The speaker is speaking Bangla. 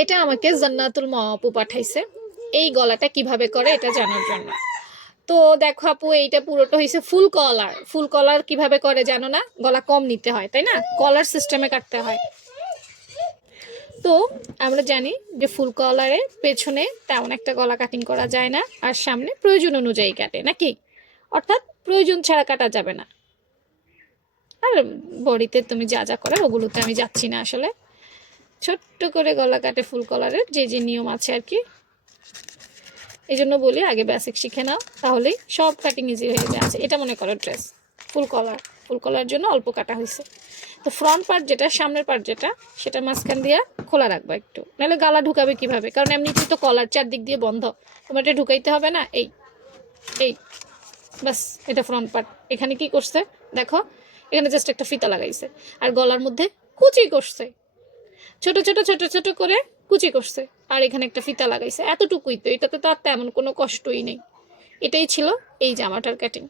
এটা আমাকে জান্নাতুল মা আপু পাঠাইছে এই গলাটা কিভাবে করে এটা জানার জন্য। তো দেখো আপু, এইটা পুরোটা হয়েছে ফুল কলার। ফুল কলার কিভাবে করে জানো না? গলা কম নিতে হয়, তাই না? কলার সিস্টেমে কাটতে হয়। তো আমরা জানি যে ফুল কলারে পেছনে তেমন একটা গলা কাটিং করা যায় না, আর সামনে প্রয়োজন অনুযায়ী কাটে নাকি, অর্থাৎ প্রয়োজন ছাড়া কাটা যাবে না। আর বডিতে তুমি যা যা করো ওগুলোতে আমি যাচ্ছি না আসলে। ছোট্ট করে গলা কাটে ফুল কলারের যে যে নিয়ম আছে আর কি। এই জন্য বলি আগে বেসিক শিখে নাও, তাহলেই সব কাটিং ইজি হয়ে যাবে। আছে এটা মনে করো ড্রেস ফুল কলার, ফুল কলার জন্য অল্প কাটা হয়েছে। তো ফ্রন্ট পার্ট যেটা, সামনের পার্ট যেটা, সেটা মাঝখান দিয়ে খোলা রাখবা একটু, নাহলে গালা ঢুকাবে কিভাবে? কারণ এমনিতেই তো কলার চারদিক দিয়ে বন্ধ, তোমার এটা ঢুকাইতে হবে না। এই এই বাস, এটা ফ্রন্ট পার্ট। এখানে কি করছে দেখো, এখানে জাস্ট একটা ফিতা লাগাইছে, আর গলার মধ্যে কুচি করছে, ছোট ছোট ছোট ছোট করে কুচি করছে, আর এখানে একটা ফিতা লাগাইছে। এতটুকুই তো, এটাতে তো আর তেমন কোনো কষ্টই নেই। এটাই ছিল এই জামাটার কাটিং।